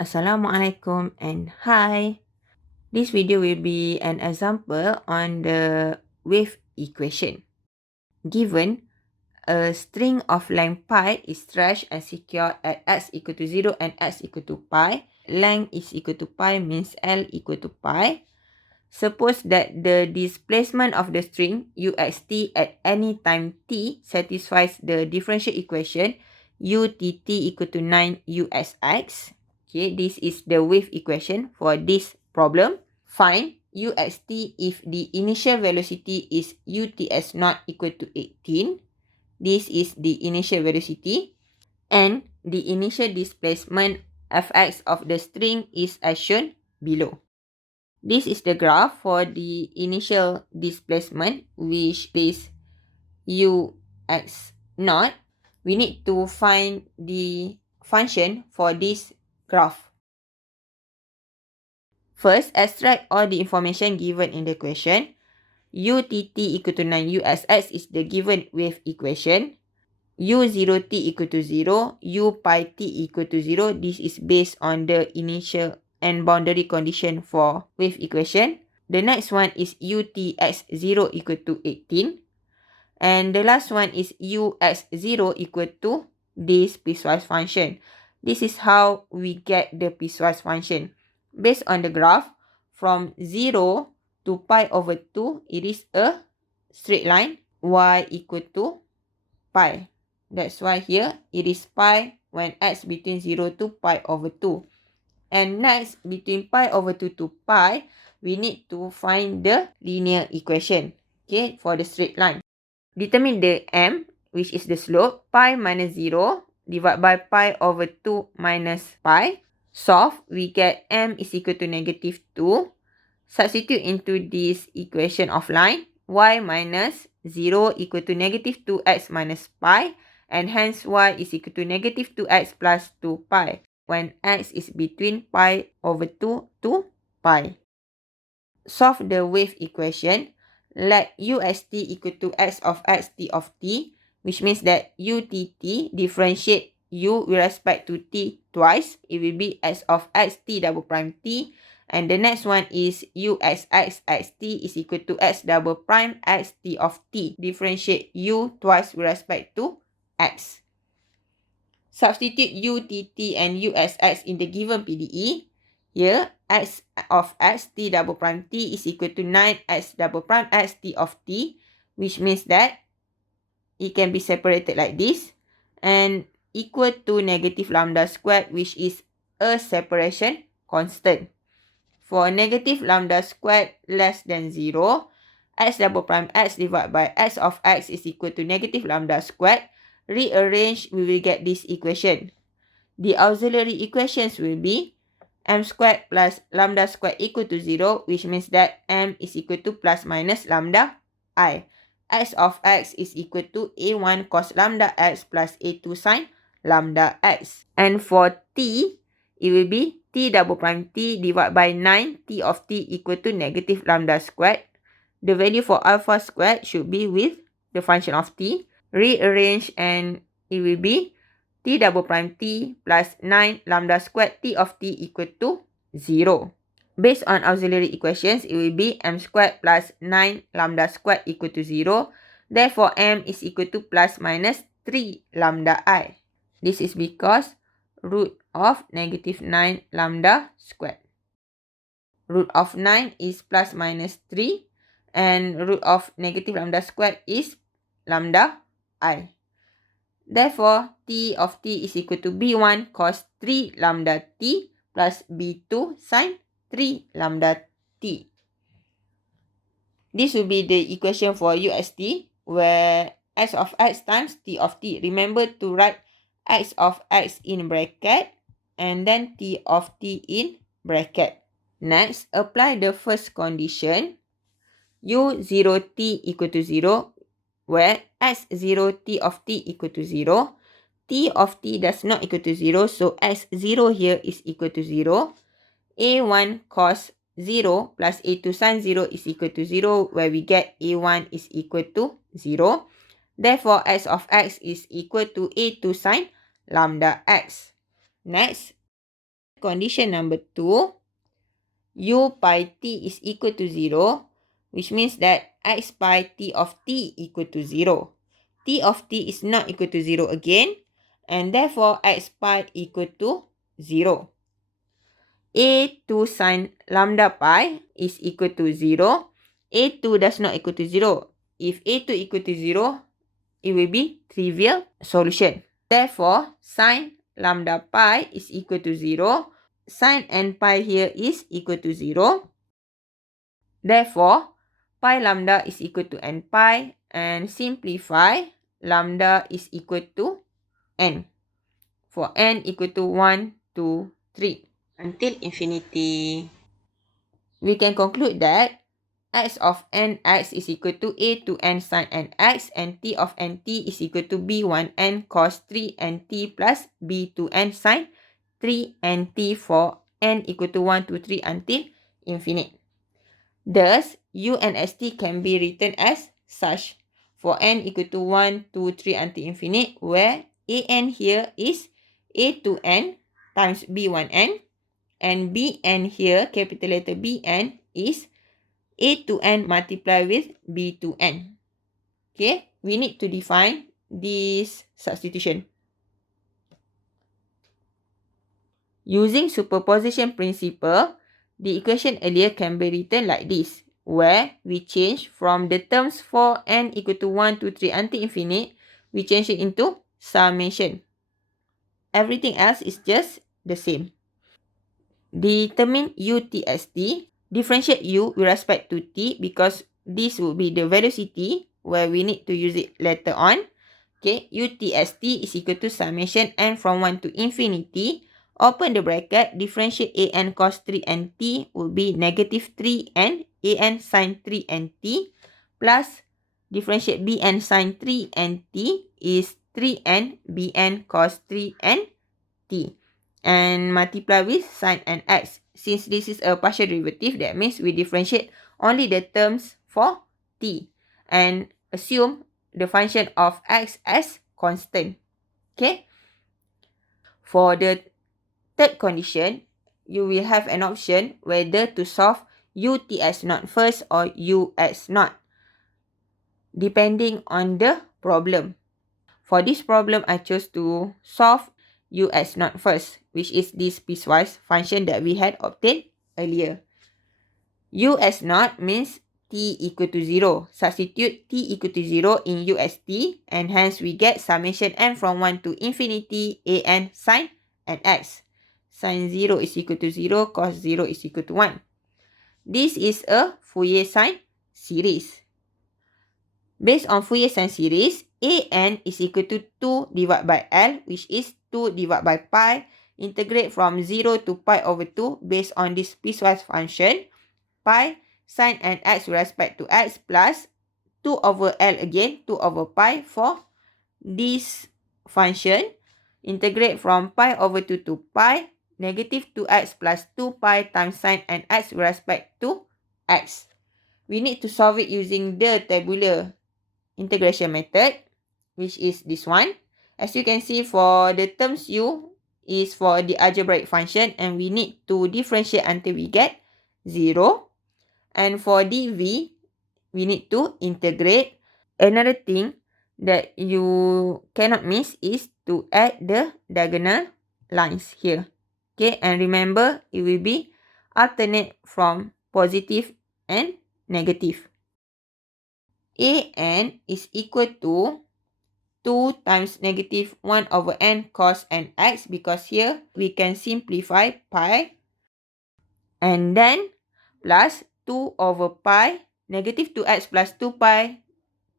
Assalamualaikum and hi. This video will be an example on the wave equation. Given a string of length pi is stretched and secured at x equal to 0 and x equal to pi. Length is equal to pi means L equal to pi. Suppose that the displacement of the string uxt at any time t satisfies the differential equation utt equal to 9 usx. Okay, this is the wave equation for this problem. Find uxt if the initial velocity is uts not equal to 18. This is the initial velocity. And the initial displacement fx of the string is as shown below. This is the graph for the initial displacement, which is ux naught. We need to find the function for this graph. First, extract all the information given in the question. Utt equal to 9 usx is the given wave equation. U0t equal to 0, u pi t equal to 0. This is based on the initial and boundary condition for wave equation. The next one is utx0 equal to 18. And the last one is ux0 equal to this piecewise function. This is how we get the piecewise function. Based on the graph, from 0 to pi over 2, it is a straight line, y equal to pi. That's why here it is pi when x between 0 to pi over 2. And next, between pi over 2 to pi, we need to find the linear equation, okay, for the straight line. Determine the m, which is the slope. Pi minus 0 divided by pi over 2 minus pi. Solve, we get m is equal to negative 2. Substitute into this equation of line. Y minus 0 equal to negative 2x minus pi. And hence y is equal to negative 2x plus 2 pi. When x is between pi over 2 to pi. Solve the wave equation. Let uxt equal to x of x t of t, which means that utt differentiate u with respect to t twice. It will be x of x t double prime t. And the next one is uxx x t is equal to x double prime x t of t. Differentiate u twice with respect to x. Substitute utt and usx in the given PDE. Here, x of x t double prime t is equal to 9x double prime x t of t, which means that it can be separated like this and equal to negative lambda squared, which is a separation constant. For negative lambda squared less than 0, x double prime x divided by x of x is equal to negative lambda squared. Rearrange, we will get this equation. The auxiliary equations will be m squared plus lambda squared equal to 0, which means that m is equal to plus minus lambda I. X of x is equal to a1 cos lambda x plus a2 sin lambda x. And for t, it will be t double prime t divided by 9 t of t equal to negative lambda squared. The value for alpha squared should be with the function of t. Rearrange and it will be t double prime t plus 9 lambda squared t of t equal to 0. Based on auxiliary equations, it will be m squared plus 9 lambda squared equal to 0. Therefore, m is equal to plus minus 3 lambda I. This is because root of negative 9 lambda squared. Root of 9 is plus minus 3 and root of negative lambda squared is lambda I. Therefore, t of t is equal to b1 cos 3 lambda t plus b2 sin 3 lambda t. This will be the equation for uxt, where x of x times t of t. Remember to write x of x in bracket and then t of t in bracket. Next, apply the first condition. u0t equal to 0. Where x0 t of t equal to 0, t of t does not equal to 0, so x0 here is equal to 0. a1 cos 0 plus a2 sin 0 is equal to 0, where we get a1 is equal to 0. Therefore, x of x is equal to a2 sin lambda x. Next, Condition number 2, u pi t is equal to 0, which means that x pi t of t equal to 0. T of t is not equal to 0 again, and therefore x pi equal to 0. A2 sine lambda pi is equal to 0. A2 does not equal to 0. If A2 equal to 0, it will be trivial solution. Therefore, sine lambda pi is equal to 0. Sine n pi here is equal to 0. Therefore, pi lambda is equal to n pi, and simplify, lambda is equal to n. For n equal to 1, 2, 3. Until infinity. We can conclude that x of nx is equal to a to n sin nx, and t of nt is equal to b1n cos 3nt plus b2n sin 3nt for n equal to 1, 2, 3 until infinite. Thus, u and st can be written as such. For n equal to 1, 2, 3 until infinite, where an here is a to n times b1n, and bn here, capital letter bn, is a to n multiplied with b to n. Okay, we need to define this substitution. Using superposition principle, the equation earlier can be written like this, where we change from the terms for n equal to 1, 2, 3 until infinite, we change it into summation. Everything else is just the same. Determine u t as t. Differentiate u with respect to t, because this will be the velocity where we need to use it later on. Okay, u t as t is equal to summation n from 1 to infinity. Open the bracket, differentiate an cos 3nt will be negative 3n an sin 3nt, plus differentiate bn sin 3nt is 3n bn cos 3nt, and multiply with sin nx. Since this is a partial derivative, that means we differentiate only the terms for t and assume the function of x as constant. Okay. For the third condition, you will have an option whether to solve ut as naught first or u as naught, depending on the problem. For this problem, I chose to solve u as naught first, which is this piecewise function that we had obtained earlier. U as naught means t equal to 0. Substitute t equal to 0 in u as t, and hence we get summation n from 1 to infinity an sin nx. Sin 0 is equal to 0, cos 0 is equal to 1. This is a Fourier sine series. Based on Fourier sine series, an is equal to 2 divided by L, which is 2 divided by pi. Integrate from 0 to pi over 2 based on this piecewise function. Pi sin nx with respect to x plus 2 over L again, 2 over pi for this function. Integrate from pi over 2 to pi, negative 2x plus 2 pi times sin nx with respect to x. We need to solve it using the tabular integration method, which is this one. As you can see, for the terms u is for the algebraic function, and we need to differentiate until we get 0. And for dv, we need to integrate. Another thing that you cannot miss is to add the diagonal lines here. Okay, and remember, it will be alternate from positive and negative. An is equal to 2 times negative 1 over n cos nx, because here we can simplify pi, and then plus 2 over pi, negative 2x plus 2 pi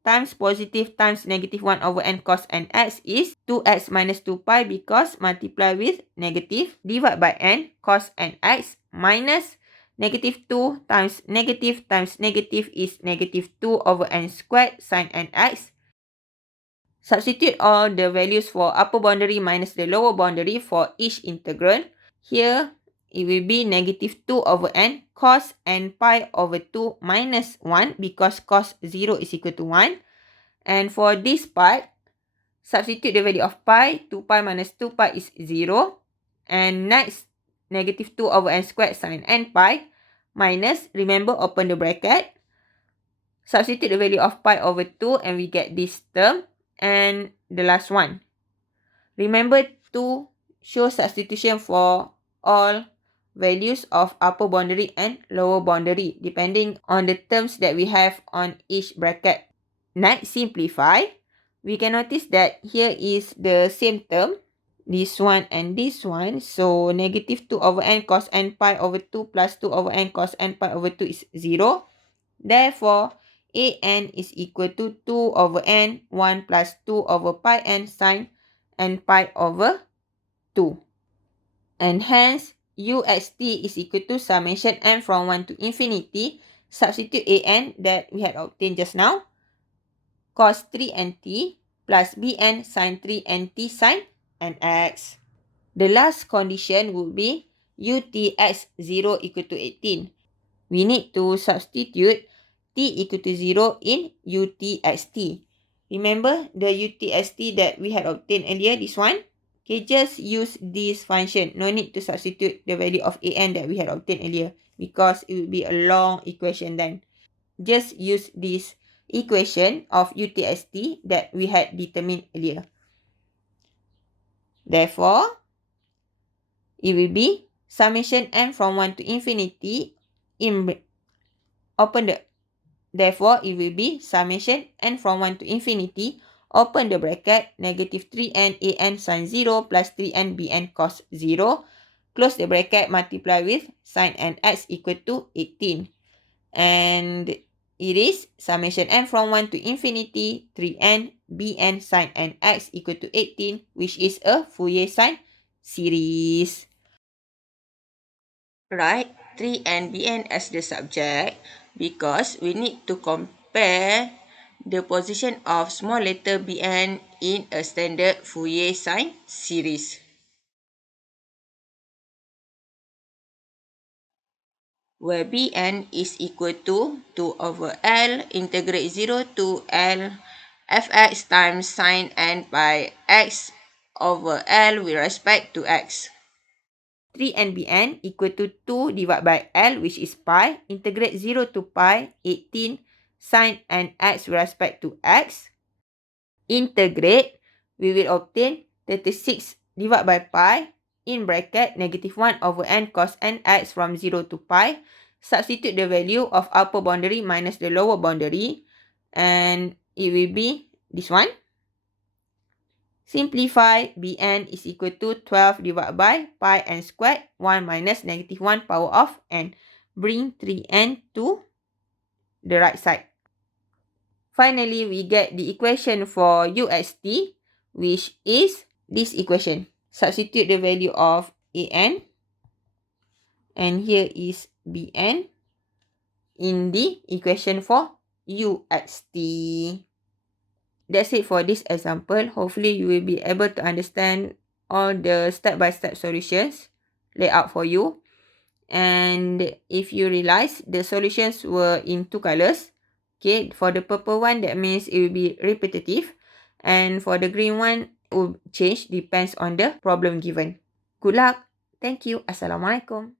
times positive times negative 1 over n cos nx is 2x minus 2 pi, because multiply with negative, divided by n cos nx, minus negative 2 times negative is negative 2 over n squared sin nx. Substitute all the values for upper boundary minus the lower boundary for each integral. Here, it will be negative 2 over n cos n pi over 2 minus 1, because cos 0 is equal to 1. And for this part, substitute the value of pi. 2 pi minus 2 pi is 0. And next, negative 2 over n squared sine n pi minus, remember, open the bracket, substitute the value of pi over 2 and we get this term. And the last one, remember to show substitution for all values of upper boundary and lower boundary depending on the terms that we have on each bracket. Next, simplify. We can notice that here is the same term, this one and this one. So negative 2 over n cos n pi over 2 plus 2 over n cos n pi over 2 is 0. Therefore, an is equal to 2 over n 1 plus 2 over pi n sine n pi over 2. And hence, uxt is equal to summation n from 1 to infinity. Substitute an that we had obtained just now. Cos 3nt plus bn sin 3nt sin nx. The last condition would be utx0 equal to 18. We need to substitute t equal to 0 in utxt. Remember the utxt that we had obtained earlier, this one? Okay, just use this function. No need to substitute the value of an that we had obtained earlier because it will be a long equation then. Just use this equation of utxt that we had determined earlier. Therefore, it will be summation n from 1 to infinity Therefore, it will be summation n from 1 to infinity, open the bracket, negative 3n an sin 0 plus 3n bn cos 0, close the bracket, multiply with sin nx equal to 18. And it is summation n from 1 to infinity, 3n bn sin nx equal to 18, which is a Fourier sine series. Write 3n bn as the subject because we need to compare the position of small letter bn in a standard Fourier sine series. Where bn is equal to 2 over L integrate 0 to L fx times sine n by x over L with respect to x. 3n bn equal to 2 divided by L, which is pi, integrate 0 to pi, 18 sine n x with respect to x. Integrate, we will obtain 36 divided by pi, in bracket, negative 1 over n cos nx from 0 to pi. Substitute the value of upper boundary minus the lower boundary, and it will be this one. Simplify, bn is equal to 12 divided by pi n squared, 1 minus negative 1 power of n. Bring 3n to the right side. Finally, we get the equation for uxt, which is this equation. Substitute the value of an, and here is bn in the equation for uxt. That's it for this example. Hopefully, you will be able to understand all the step-by-step solutions laid out for you. And if you realize, the solutions were in 2 colors. Okay, for the purple one, that means it will be repetitive. And for the green one, it will change, depends on the problem given. Good luck. Thank you. Assalamualaikum.